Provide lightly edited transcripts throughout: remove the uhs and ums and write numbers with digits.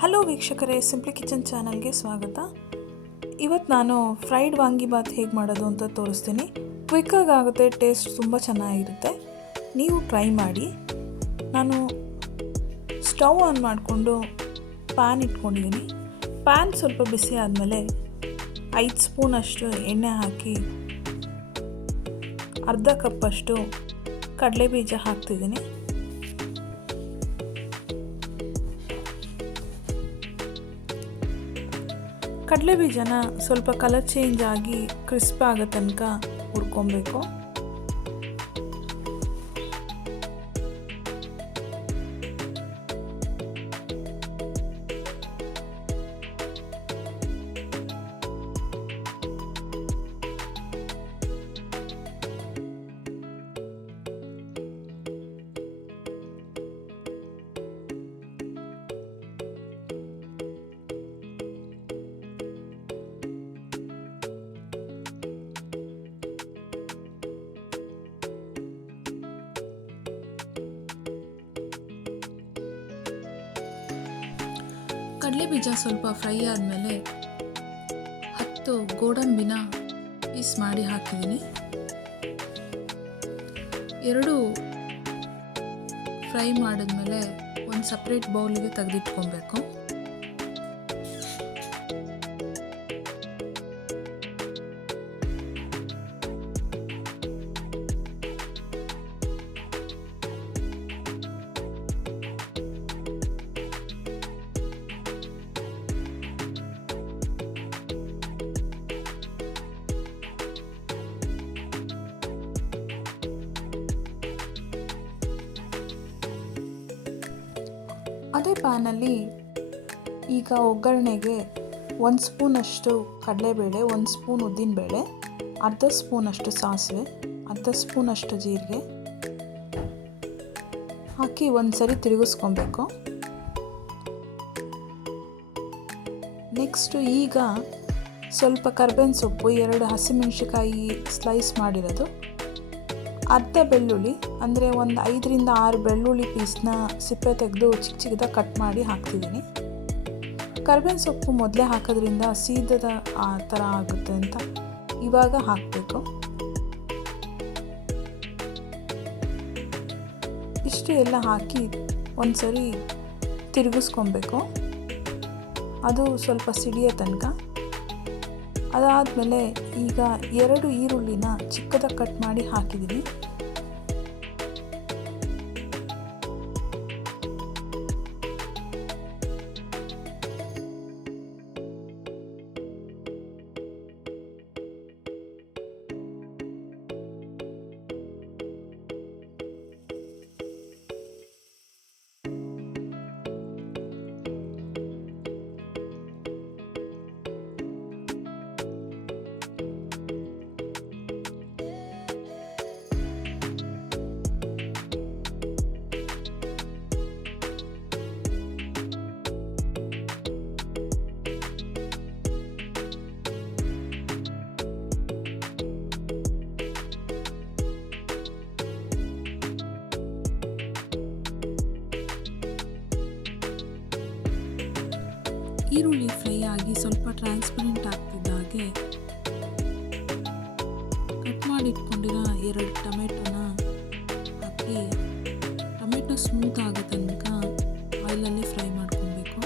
Hello ವೀಕ್ಷಕರೇ, simply kitchen ಚಾನಲ್ಗೆ ಸ್ವಾಗತ. ಇವತ್ತು ನಾನು ಫ್ರೈಡ್ ವಾಂಗಿಬಾತ್ ಹೇಗೆ ಮಾಡೋದು ಅಂತ ತೋರಿಸ್ತೀನಿ. ಕ್ವಿಕ್ಕಾಗಿ ಆಗುತ್ತೆ, ಟೇಸ್ಟ್ ತುಂಬ ಚೆನ್ನಾಗಿರುತ್ತೆ. ನೀವು ಟ್ರೈ ಮಾಡಿ. ನಾನು ಸ್ಟವ್ ಆನ್ ಮಾಡಿಕೊಂಡು ಪ್ಯಾನ್ ಇಟ್ಕೊಂಡಿದ್ದೀನಿ. ಪ್ಯಾನ್ ಸ್ವಲ್ಪ ಬಿಸಿ ಆದಮೇಲೆ 5 ಸ್ಪೂನಷ್ಟು ಎಣ್ಣೆ ಹಾಕಿ ಅರ್ಧ ಕಪ್ಪಷ್ಟು ಕಡಲೆಬೀಜ ಹಾಕ್ತಿದ್ದೀನಿ. ಕಡಲೆಬೀಜನ ಸ್ವಲ್ಪ ಕಲರ್ ಚೇಂಜ್ ಆಗಿ ಕ್ರಿಸ್ಪ್ ಆಗೋ ತನಕ ಹುರ್ಕೊಬೇಕು. ಕಡಲೆಬೀಜ ಸ್ವಲ್ಪ ಫ್ರೈ ಆದಮೇಲೆ 10 ಗೋಡಂಬಿನ ಪೀಸ್ ಮಾಡಿ ಹಾಕಿದ್ದೀನಿ. 2 ಫ್ರೈ ಮಾಡಿದ್ಮೇಲೆ ಒಂದು ಸಪ್ರೇಟ್ ಬೌಲಿಗೆ ತೆಗೆದಿಟ್ಕೊಬೇಕು. ಅದೇ ಪ್ಯಾನಲ್ಲಿ ಈಗ ಒಗ್ಗರಣೆಗೆ 1 ಸ್ಪೂನಷ್ಟು ಕಡಲೆಬೇಳೆ, 1 ಸ್ಪೂನ್ ಉದ್ದಿನಬೇಳೆ, ಅರ್ಧ ಸ್ಪೂನಷ್ಟು ಸಾಸಿವೆ, ಅರ್ಧ ಸ್ಪೂನಷ್ಟು ಜೀರಿಗೆ ಹಾಕಿ ಒಂದು ಸರಿ ತಿರುಗಿಸ್ಕೊಬೇಕು. ನೆಕ್ಸ್ಟು ಈಗ ಸ್ವಲ್ಪ ಕರ್ಬೇವಿನ ಸೊಪ್ಪು, 2 ಹಸಿಮೆಣಸಿಕಾಯಿ ಸ್ಲೈಸ್ ಮಾಡಿರೋದು, ಅರ್ಧ ಬೆಳ್ಳುಳ್ಳಿ ಅಂದರೆ ಒಂದು 5 ರಿಂದ 6 ಬೆಳ್ಳುಳ್ಳಿ ಪೀಸ್ನ ಸಿಪ್ಪೆ ತೆಗೆದು ಚಿಕ್ಕ ಚಿಕ್ಕದಾಗಿ ಕಟ್ ಮಾಡಿ ಹಾಕ್ತಿದ್ದೀನಿ. ಕರ್ಬೇವಿನ ಸೊಪ್ಪು ಮೊದಲೇ ಹಾಕೋದ್ರಿಂದ ಸೀದದ ಆ ಥರ ಆಗುತ್ತೆ ಅಂತ ಇವಾಗ ಹಾಕಬೇಕು. ಇಷ್ಟು ಎಲ್ಲ ಹಾಕಿ ಒಂದು ಸರಿ ತಿರುಗಿಸ್ಕೊಬೇಕು, ಅದು ಸ್ವಲ್ಪ ಸಿಡಿಯೋ ತನಕ. ಅದಾದಮೇಲೆ ಈಗ 2 ಈರುಳ್ಳಿನ ಚಿಕ್ಕದಾಗಿ ಕಟ್ ಮಾಡಿ ಹಾಕಿದ್ದೀನಿ. ಈರುಳ್ಳಿ ಫ್ರೈ ಆಗಿ ಸ್ವಲ್ಪ ಟ್ರಾನ್ಸ್ಪರೆಂಟ್ ಆಗ್ತಿದ್ದಾಗೆ ಕಟ್ ಮಾಡಿಟ್ಕೊಂಡಿರೋ 2 ಟೊಮೆಟೊನ ಹಾಕಿ ಟೊಮೆಟೊ ಸ್ಮೂತ್ ಆಗೋ ತನಕ ಆಯಿಲಲ್ಲಿ ಫ್ರೈ ಮಾಡ್ಕೊಬೇಕು.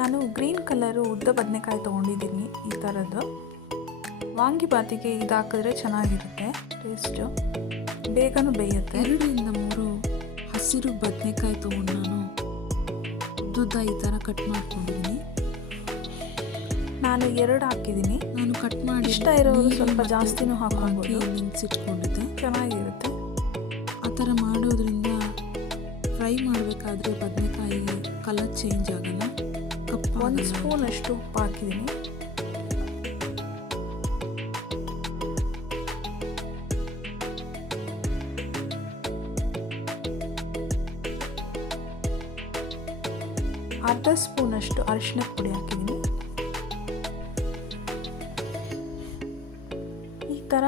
ನಾನು ಗ್ರೀನ್ ಕಲರು ಉದ್ದ ಬದನೆಕಾಯಿ ತೊಗೊಂಡಿದ್ದೀನಿ ಈ ಥರದ್ದು. ವಾಂಗಿಬಾತಿಗೆ ಇದು ಹಾಕಿದ್ರೆ ಚೆನ್ನಾಗಿರುತ್ತೆ, ಟೇಸ್ಟು ಬೇಗನೂ ಬೇಯುತ್ತೆ. 2 ಇಂದ 3 ಹಸಿರು ಬದನೆಕಾಯಿ ತೊಗೊಂಡು ನಾನು ಉದ್ದುದ್ದ ಈ ಥರ ಕಟ್ ಮಾಡ್ಕೊಂಡಿದ್ದೀನಿ. ನಾನು 2 ಹಾಕಿದ್ದೀನಿ. ನಾನು ಕಟ್ ಮಾಡಿ ಇಷ್ಟ ಇರೋರು ಸ್ವಲ್ಪ ಜಾಸ್ತಿನೂ ಹಾಕಿ ನೆನೆಸಿಟ್ಕೊಂಡಿದ್ದೆ, ಚೆನ್ನಾಗಿರುತ್ತೆ. ಆ ಥರ ಮಾಡೋದ್ರಿಂದ ಫ್ರೈ ಮಾಡಬೇಕಾದ್ರೆ ಬದನೆಕಾಯಿಗೆ ಕಲರ್ ಚೇಂಜ್ ಆಗಲ್ಲ, ಕಪ್ಪಾಗಲ್ಲ. 1 ಸ್ಪೂನಷ್ಟು ಉಪ್ಪು ಹಾಕಿದ್ದೀನಿ. ಅರ್ಧ ಸ್ಪೂನಷ್ಟು ಅರಿಶಿಣದ ಪುಡಿ ಹಾಕಿದ್ದೀನಿ. ಈ ಥರ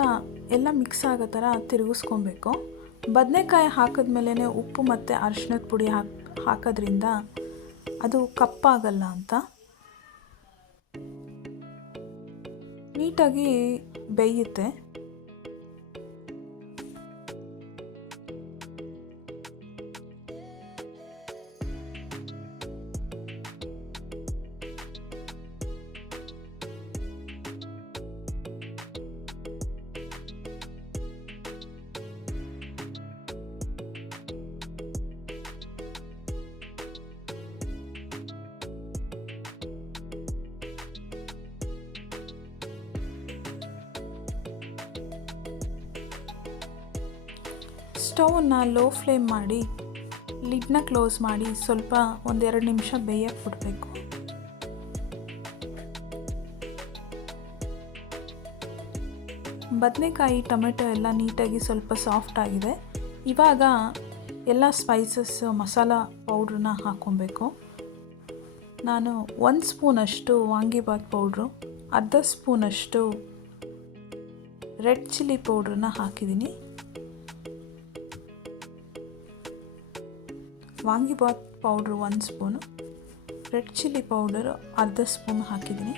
ಎಲ್ಲ ಮಿಕ್ಸ್ ಆಗೋ ಥರ ತಿರುಗಿಸ್ಕೊಬೇಕು. ಬದನೆಕಾಯಿ ಹಾಕಿದ್ಮೇಲೆ ಉಪ್ಪು ಮತ್ತು ಅರಿಶಿಣದ ಪುಡಿ ಹಾಕೋದ್ರಿಂದ ಅದು ಕಪ್ಪಾಗಲ್ಲ ಅಂತ. ನೀಟಾಗಿ ಬೇಯುತ್ತೆ. ಸ್ಟವನ್ನು ಲೋ ಫ್ಲೇಮ್ ಮಾಡಿ ಲಿಡ್ನ ಕ್ಲೋಸ್ ಮಾಡಿ ಸ್ವಲ್ಪ 1-2 ನಿಮಿಷ ಬೇಯಕ್ಕೆ ಬಿಡಬೇಕು. ಬದನೆಕಾಯಿ ಟೊಮೆಟೊ ಎಲ್ಲ ನೀಟಾಗಿ ಸ್ವಲ್ಪ ಸಾಫ್ಟ್ ಆಗಿದೆ. ಇವಾಗ ಎಲ್ಲ ಸ್ಪೈಸಸ್ ಮಸಾಲ ಪೌಡ್ರನ್ನ ಹಾಕ್ಕೊಬೇಕು. ನಾನು 1 ಸ್ಪೂನಷ್ಟು ವಾಂಗಿಬಾತ್ ಪೌಡ್ರು, ಅರ್ಧ ಸ್ಪೂನಷ್ಟು ರೆಡ್ ಚಿಲ್ಲಿ ಪೌಡ್ರನ್ನ ಹಾಕಿದ್ದೀನಿ. Vangibath powder 1 spoon, red chilli powder ಅರ್ಧ ಸ್ಪೂನ್ ಹಾಕಿದ್ದೀನಿ.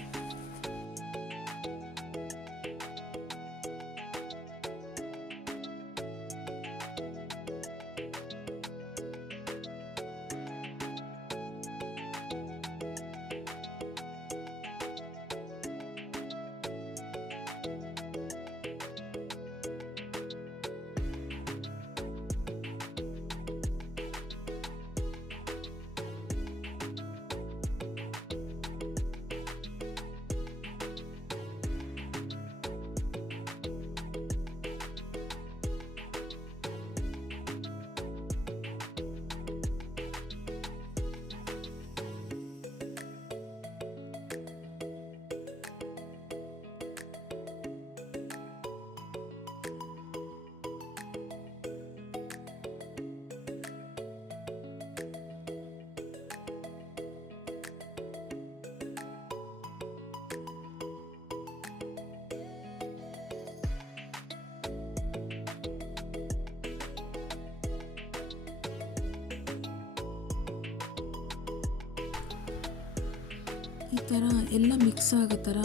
ಈ ಥರ ಎಲ್ಲ ಮಿಕ್ಸ್ ಆಗೋ ಥರ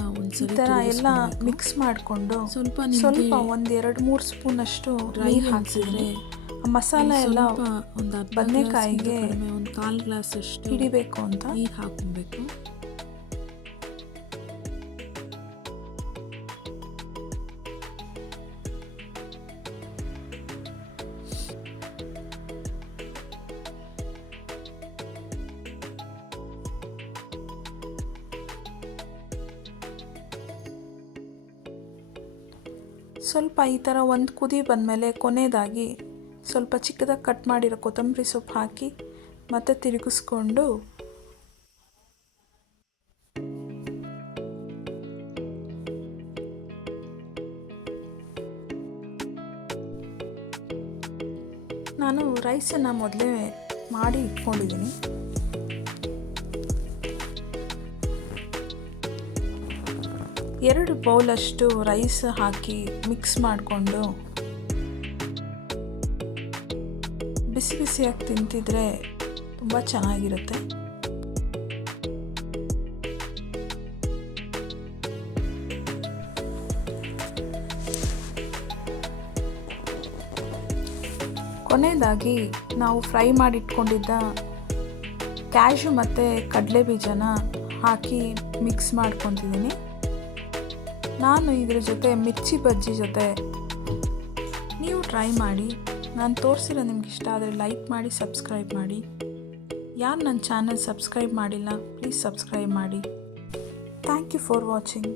ಈ ಥರ ಎಲ್ಲ ಮಿಕ್ಸ್ ಮಾಡಿಕೊಂಡು ಸ್ವಲ್ಪ 1-2-3 ಸ್ಪೂನಷ್ಟು ನೀರು ಹಾಕಿದ್ರೆ ಮಸಾಲೆ ಎಲ್ಲ ಒಂದು ಬದನೆಕಾಯಿಗೆ 1/4 ಗ್ಲಾಸ್ ಅಷ್ಟು ಹಿಡಿಬೇಕು ಅಂತ ನೀರು ಹಾಕಬೇಕು. ಸ್ವಲ್ಪ ಈ ಥರ ಒಂದು ಕುದಿ ಬಂದಮೇಲೆ ಕೊನೆಯದಾಗಿ ಸ್ವಲ್ಪ ಚಿಕ್ಕದಾಗಿ ಕಟ್ ಮಾಡಿರೋ ಕೊತ್ತಂಬರಿ ಸೊಪ್ಪು ಹಾಕಿ ಮತ್ತೆ ತಿರುಗಿಸ್ಕೊಂಡು ನಾನು ರೈಸನ್ನು ಮೊದಲೇ ಮಾಡಿ ಇಟ್ಕೊಂಡಿದ್ದೀನಿ. ಎರಡು ಬೌಲಷ್ಟು ರೈಸ್ ಹಾಕಿ ಮಿಕ್ಸ್ ಮಾಡಿಕೊಂಡು ಬಿಸಿ ಬಿಸಿಯಾಗಿ ತಿಂತಿದ್ರೆ ತುಂಬ ಚೆನ್ನಾಗಿರುತ್ತೆ. ಕೊನೆಯದಾಗಿ ನಾವು ಫ್ರೈ ಮಾಡಿಟ್ಕೊಂಡಿದ್ದ ಕ್ಯಾಶು ಮತ್ತು ಕಡಲೆ ಬೀಜನ ಹಾಕಿ ಮಿಕ್ಸ್ ಮಾಡ್ಕೊತಿದ್ದೀನಿ. ನಾನು ಇದ್ರ ಜೊತೆ ಮಿರ್ಚಿ ಬಜ್ಜಿ ಜೊತೆ ನೀವು ಟ್ರೈ ಮಾಡಿ. ನಾನು ತೋರಿಸಿರೋ ನಿಮ್ಗೆ ಇಷ್ಟ ಆದರೆ ಲೈಕ್ ಮಾಡಿ, ಸಬ್ಸ್ಕ್ರೈಬ್ ಮಾಡಿ. ಯಾರು ನನ್ನ ಚಾನಲ್ ಸಬ್ಸ್ಕ್ರೈಬ್ ಮಾಡಿಲ್ಲ ಪ್ಲೀಸ್ ಸಬ್ಸ್ಕ್ರೈಬ್ ಮಾಡಿ. Thank you for watching.